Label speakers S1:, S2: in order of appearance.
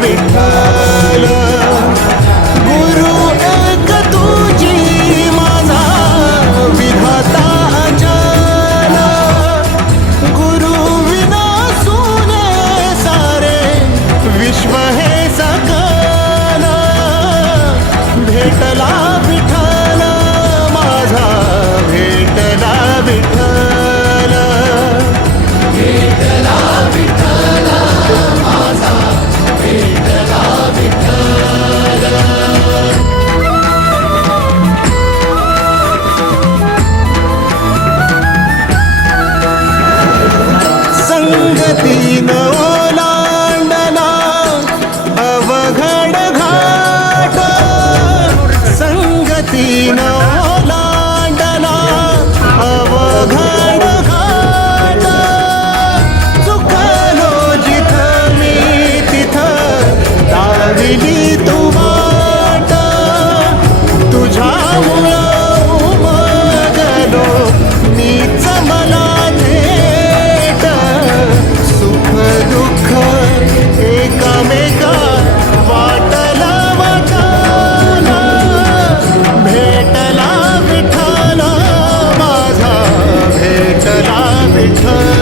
S1: Because. You know. return.